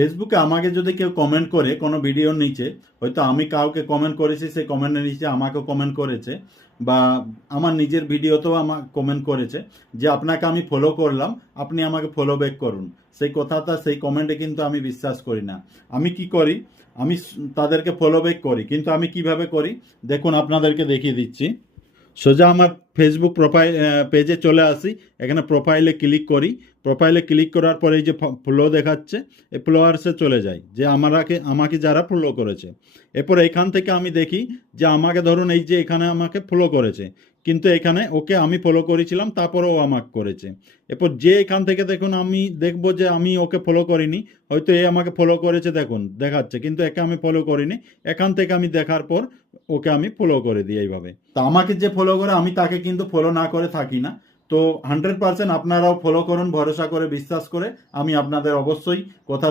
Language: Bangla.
ফেসবুকে আমাকে যদি কেউ কমেন্ট করে কোনো ভিডিওর নিচে, হয়তো আমি কাউকে কমেন্ট করেছি, সেই কমেন্টের নিচে আমাকেও কমেন্ট করেছে, বা আমার নিজের ভিডিওতেও আমার কমেন্ট করেছে যে আপনাকে আমি ফলো করলাম, আপনি আমাকে ফলো ব্যাক করুন, সেই কথাটা, সেই কমেন্টে কিন্তু আমি বিশ্বাস করি না। আমি কি করি, আমি তাদেরকে ফলো ব্যাক করি, কিন্তু আমি কিভাবে করি দেখুন, আপনাদেরকে দেখিয়ে দিচ্ছি। সোজা আমার ফেসবুক প্রোফাইল পেজে চলে আসি, এখানে প্রোফাইলে ক্লিক করি, প্রোফাইলে ক্লিক করার পরে এই যে ফলো দেখাচ্ছে, এই ফলোয়ার্সে চলে যাই, যে আমাকে যারা ফলো করেছে। এরপর এখান থেকে আমি দেখি যে আমাকে ধরুন এই যে এখানে আমাকে ফলো করেছে, কিন্তু এখানে ওকে আমি ফলো করেছিলাম, তারপরে ও আমাকে করেছে। এরপর যে এখান থেকে দেখুন আমি দেখব যে আমি ওকে ফলো করিনি, হয়তো এ আমাকে ফলো করেছে, দেখুন দেখাচ্ছে, কিন্তু একে আমি ফলো করিনি। এখান থেকে আমি দেখার পর ওকে আমি ফলো করে দিই এইভাবে। তো আমাকে যে ফলো করে আমি তাকে কিন্তু ফলো না করে থাকি না। তো 100% আপনারাও ফলো করুন, ভরসা করে, বিশ্বাস করে। আমি আপনাদের অবশ্যই কথা